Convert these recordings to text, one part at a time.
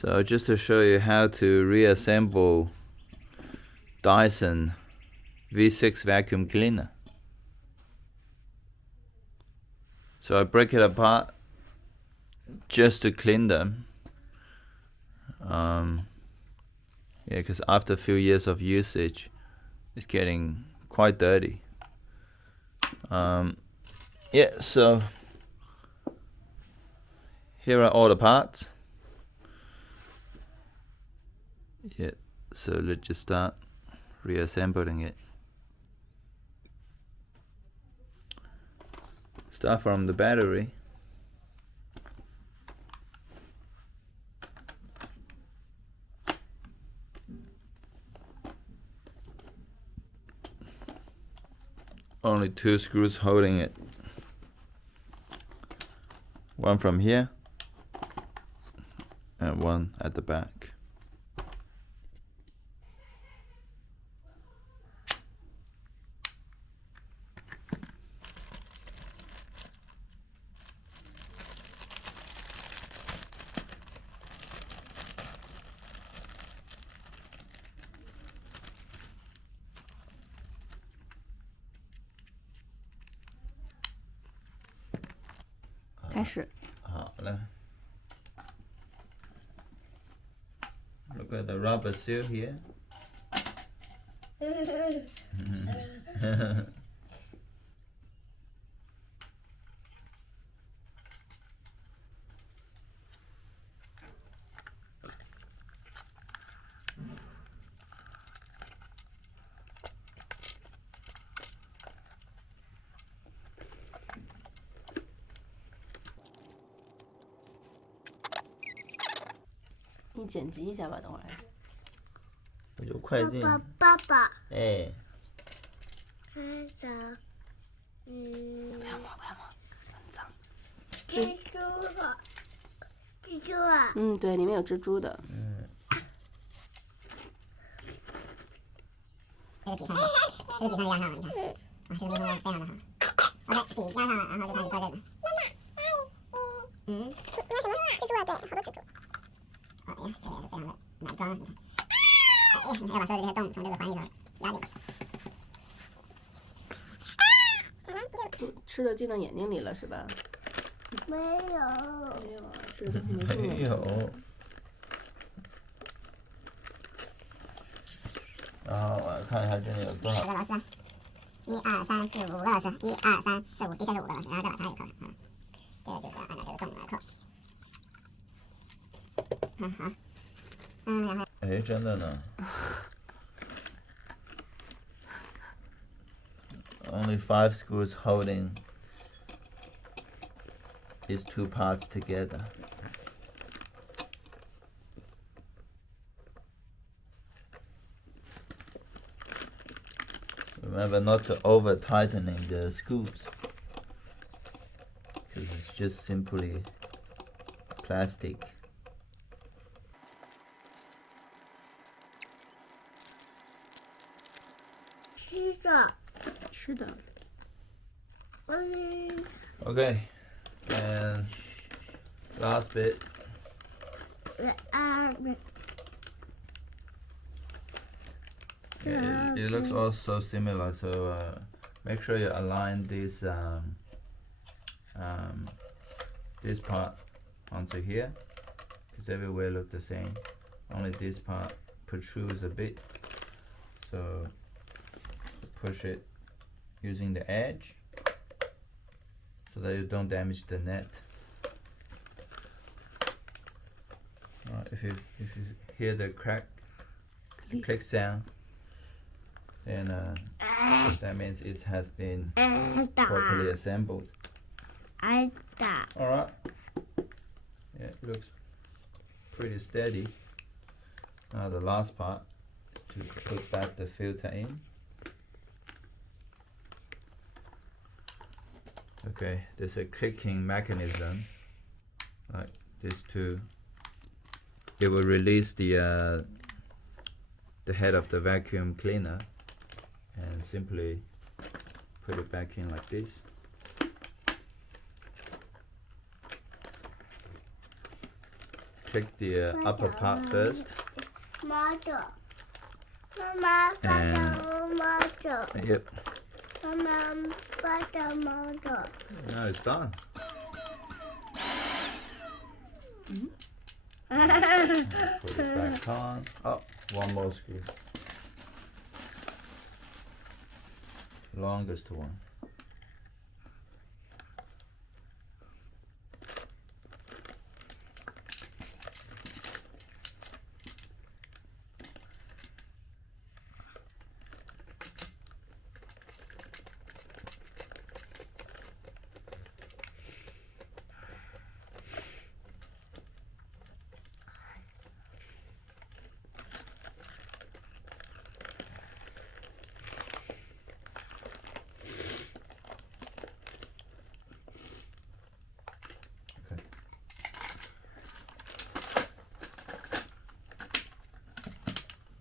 So just to show you how to reassemble Dyson V6 vacuum cleaner. So I break it apart just to clean them. Yeah, because after a few years of usage, it's getting quite dirty. Yeah, so here are all the parts. Yeah, so let's just start reassembling it. Start from the battery. Only 2 screws holding it. One from here and one at the back.开始。好了。Look at the rubber seal here. 你剪辑一下吧，等会儿。我就快进。爸爸。哎。不要摸，不要摸，很脏。蜘蛛啊！蜘蛛啊！嗯，对，里面有蜘蛛的。这个底层压上了，你看，啊，这个地方非常的好。OK， 底压上了，然后就开始做这个。那什么蜘蛛啊？对，好多蜘蛛。哎呀，这个也是非常的难装，你看。哎呀，你还要把所有的这些洞从这个环里头压进去。吃的进到眼睛里了是吧？没有。没有啊，吃的没进眼睛。没有。然后我看一下这里有多少个螺丝，1、2、3、4、5、5个螺丝，1、2、3、4、5，的确是5个螺丝，然后再把它也扣上啊。这个就是要按照这个洞来扣。好。然后。哎，真的呢。Only 5 screws holding these 2 parts together. Remember not to over tightening the screws, because it's just simply plastic. 吃的。是的。Okay, and last bit. It looks all so similar, so make sure you align this part onto here, because everywhere look the same. Only this part protrudes a bit, so push it using the edge so that you don't damage the net. If you hear the click sound, then that means it has been properly assembled. Alright. Yeah, it looks pretty steady. Now the last part is to put back the filter in. Okay, there's a clicking mechanism like this too. It will release the head of the vacuum cleaner and simply put it back in like this. check the upper part first. Model. Mama, butter model. Yep. Mama, butter model. Now it's done. Put it back on. Oh, one more screw. Longest one.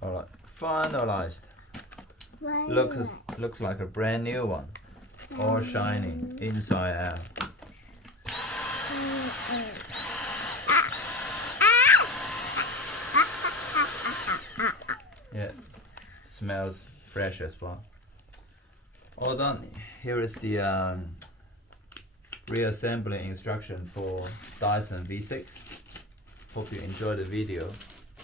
Alright, finalized. Looks like a brand new one. All shining inside out. Yeah, smells fresh as well. All done. Here is the reassembly instruction for Dyson V6. Hope you enjoyed the video.